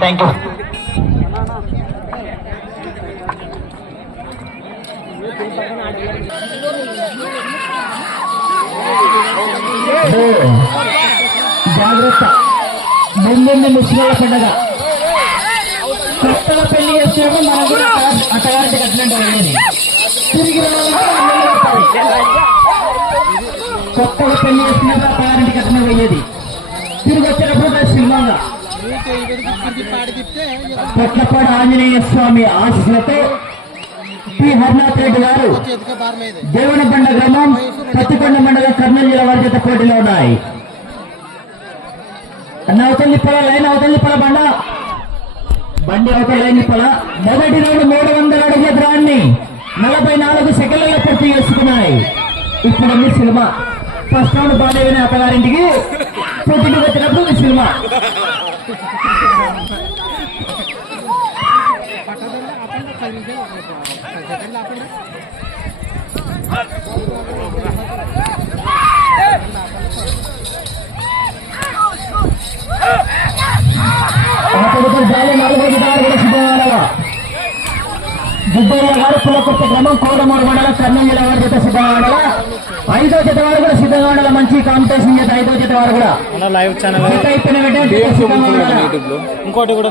Thank you. జాగ్రత్త, ముందు ముస్లింల పండుగ. కొత్తగా పెళ్లి చేసినప్పుడు మనం కూడా అట్టగారికి కట్టినట్టు వెళ్ళేది. తిరిగి కొత్తగా పెళ్లి చేసినప్పుడు అట్టగారికి కట్టిన పోయేది. తిరిగి వచ్చేటప్పుడు సినిమాగా కొత్తపాడు ఆంజనేయ స్వామి ఆశీస్సులతో పి హరినాథ్ రెడ్డి గారు దేవునిబండ గ్రామం పత్తికొండ మండలం కర్నూలు జిల్లా వారి చేత పోటీలో ఉన్నాయి. అన్న అవుతుంది పొల లైన్ అవుతుంది పొల బండి అవుతుంది లైన్ పొల. మొదటి రౌండ్ 300 అడుగుల దూరాన్ని 44 సెకండ్లలో పూర్తి చేసుకున్నాయి. ఇప్పుడు సినిమా ఫస్ట్ రౌండ్ బాలేవిన అత్తగారింటికి పోటీకి వచ్చినప్పుడు సినిమా గుబ్బయ్య గారు పులకొత్త గ్రామం కోడమూరు మండలం కర్నూలు జిల్లా వారి చేత సిద్ధంగా. 5వ జత వారు కూడా సిద్ధంగా ఉండాలి. మంచి కాంపిటీషన్ చేత 5వ జత వారు కూడా లైవ్ ఛానల్ ఇంకోటి కూడా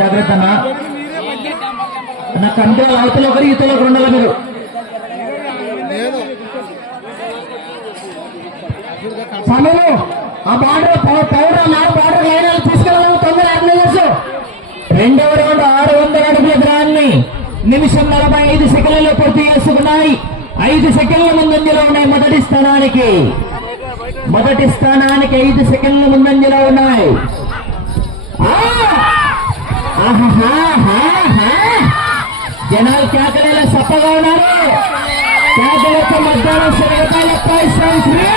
జాగ్రత్త నా కంట్రోల్ అవతల ఒకరు ఈతలో ఒకరు ఉండాలి. మీరు సమయంలో ఆ బార్డర్ పౌడర్ బార్డర్ లైన్ తీసుకెళ్ళాలి. తొందర ఆర్గనైజర్స్. రెండవ రౌండ్ 600 అడుగుల దూరాన్ని నిమిషం 45 సెకండ్లలో పూర్తి చేసుకున్నాయి. 5 సెకండ్ల ముందంజలో ఉన్నాయి. మొదటి స్థానానికి 5 సెకండ్ల ముందంజలో ఉన్నాయి. జనాలు కేకలేలా సప్పగా ఉన్నారు. కేకలతో మధ్యాహ్నం శరగతాల పాయసం ఫ్రీ.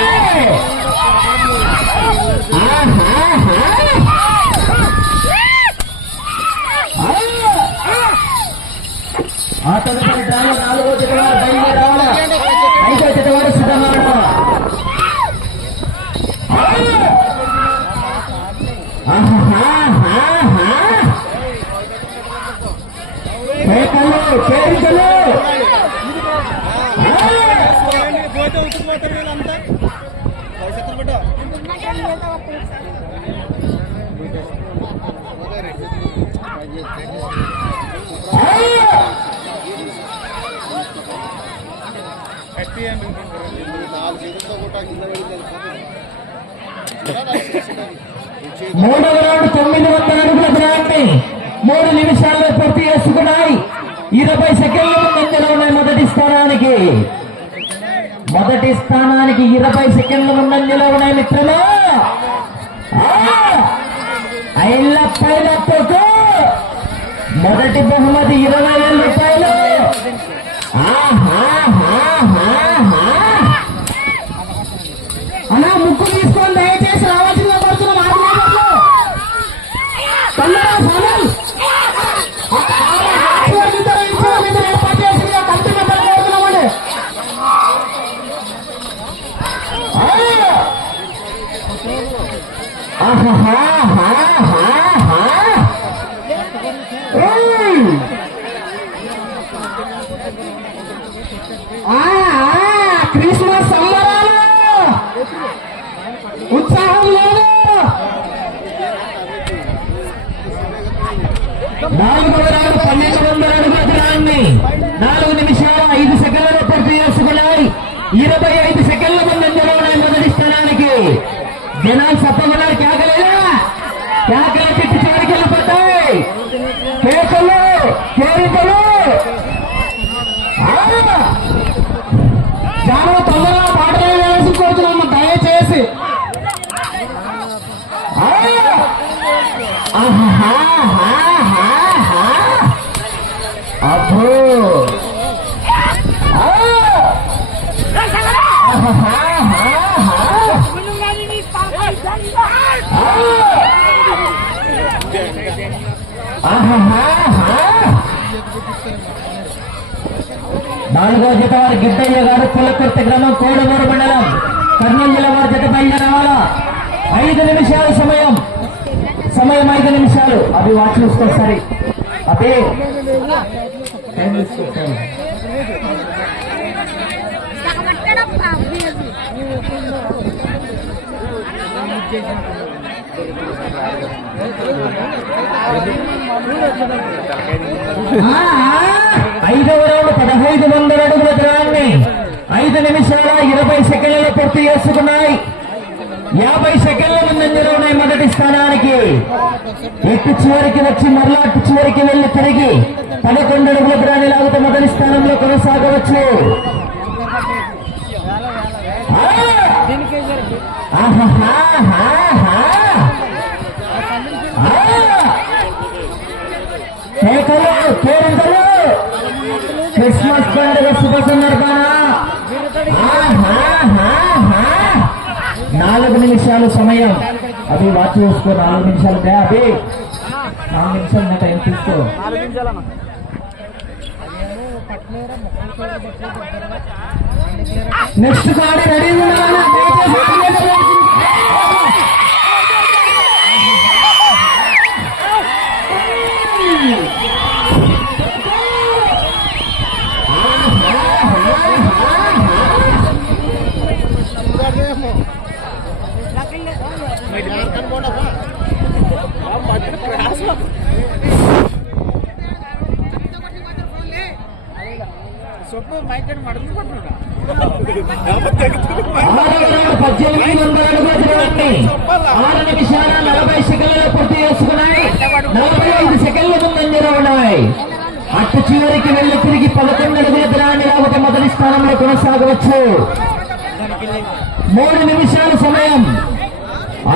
ఆ తదుపరి డ్రామా 4వ జత వారు బయలుదేరి రావాలా. 5వ జత వారు సిద్ధంగా ఉండాలా. చేరికలు మూడవ రౌండ్ 900 అడుగుల దూరాన్ని 3 నిమిషాల్లో పూర్తి చేసుకున్నాయి. 20 సెకండ్ల ముందంజలో ఉన్నాయి. మొదటి స్థానానికి 20 సెకండ్ల ముందంజలో ఉన్నాయి మిత్రులు. ఐళ్ళప్పైలప్పకు మొదటి బహుమతి 20,000 రూపాయలు. అలా ముక్కు తీసుకొని దయచేసి రావాల్సిందిగా కోరుతున్నాం. క్రిస్మస్ సంబరాలు ఉత్సాహం లేదు. 4వ రౌండ్ 1200 అడుగుల దూరాన్ని 4 నిమిషాల 5 సెకండ్లలో పూర్తి చేసుకున్నాయి. 25 సెకండ్ల ముందంజలో ఉన్నాయి. మొదటి స్థానానికి జనాలు సప్పగున్నారు. కేకలేదా కేకల చెట్టు చివరికి వెళ్ళిపోతాయి. కేకలు కేరికలు చాలా తొందరగా పాటలు వేసి కోరుతున్నాము దయచేసి. అబ్బో నాలుగో జత వారి గిడ్డయ్య గారు పుల్లకుర్తి గ్రామం కోడమూరు మండలం కర్నూలు జిల్లా వారి జత బయలుదేరి రావాలా. 5 నిమిషాలు సమయం 5 నిమిషాలు. అవి వాచ్ చూసుకోసారి అదే ఐదవ రౌండ్ 1500 అడుగుల దూరాన్ని 5 నిమిషాల 20 సెకండ్లలో పూర్తి చేసుకున్నాయి. 50 సెకండ్ల ముందంజలో ఉన్నాయి మొదటి స్థానానికి. ఎట్టు చివరికి వచ్చి మరలా అటు చివరికి వెళ్లి తిరిగి 11 అడుగుల దూరాన్ని లాగుతూ మొదటి స్థానంలో కొనసాగవచ్చు. క్రిస్మస్ పండుగ శుభ సందర్భాన 4 నిమిషాలు సమయం. అవి వాచ్ చూసుకో. 4 నిమిషాలు అవి 4 నిమిషాలు నా టైం చూసుకో. నెక్స్ట్ కార్డు రెడీ ఉండాలి. సొప్పు మైక్ మడుచుకుంటున్నా 6 నిమిషాల 40 సెకండ్లలో పూర్తి చేసుకున్నాయి. 45 సెకండ్ల ముందంజలో ఉన్నాయి. అటు చివరికి వెళ్లి తిరిగి 11 అడుగుల దూరాన్ని లాగితే మొదటి స్థానంలో కొనసాగవచ్చు. 3 నిమిషాల సమయం.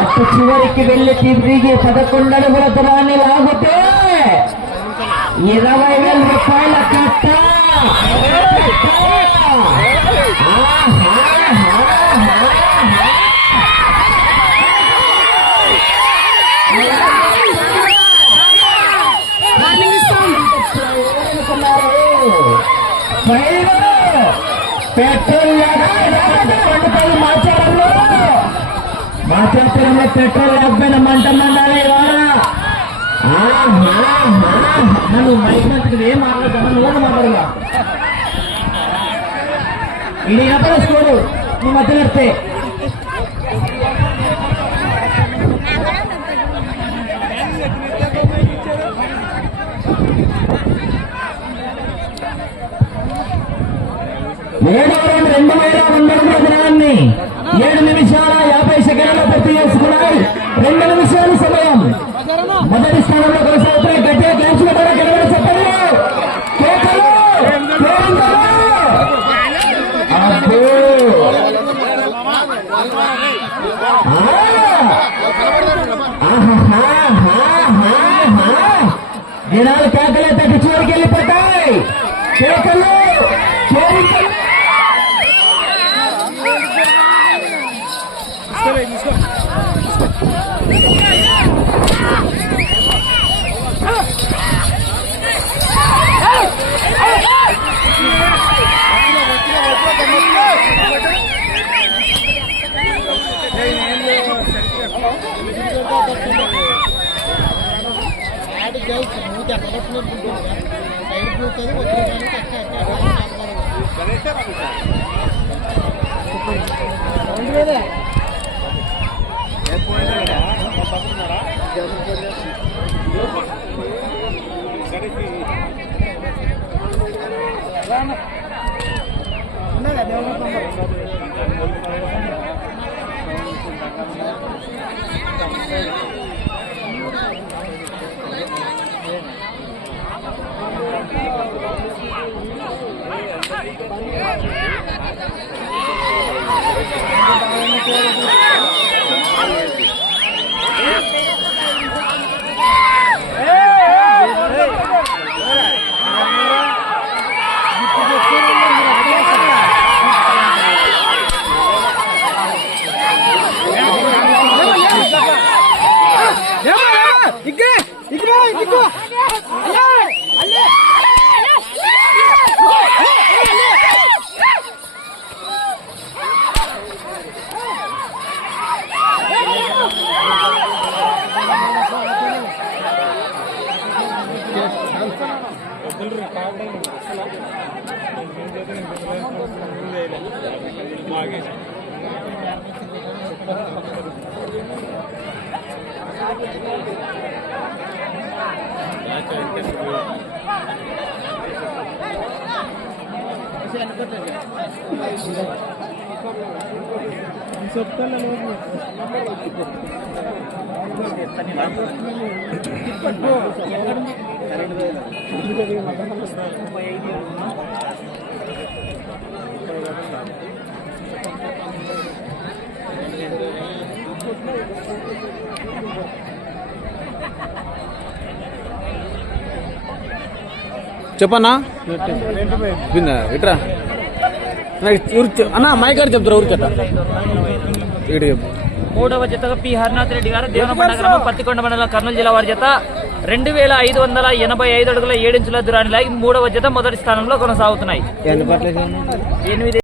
అటు చివరికి వెళ్లి తిరిగి 11 అడుగుల దూరాన్ని లాగితే 20,000 రూపాయల కట్ట. పెట్రోల్ మాచాపురంలో పెట్రోల్ లేకపోయినా మంట మండాలి. నన్ను మైక్ మంత్రికి ఏం మాట్లాడతాను, నువ్వు మాట్లాడగా ఇది వ్యాపారస్తుడు నీ మధ్య పెడితే ఏడవ 2,200 దినాన్ని 7 నిమిషాల 50 సెకండ్లలో పూర్తి చేసుకున్నాయి. 2 నిమిషాల సమయం. మొదటి స్థానంలో కొనసాగుతున్నాయి. గట్టిగా క్లాస్ పెట్టారా? కెనడా చెప్పండి. జనాలు కేకలే తగ్గి చివరికి వెళ్ళిపోతాయి. కేకలు చెప్పన్నా ఇట్రా అన్న మైకారు చెప్తారా ఊరికట ఇటు చెప్పు. మూడవ జతగా పి హరినాథ్ రెడ్డి గారు దేవనపండ గ్రామం పత్తికొండ మండలం కర్నూలు జిల్లా వారి జత 2585 అడుగుల 7 ఇంచుల దూరాన్ని లాగి మూడవ జత మొదటి స్థానంలో కొనసాగుతున్నాయి.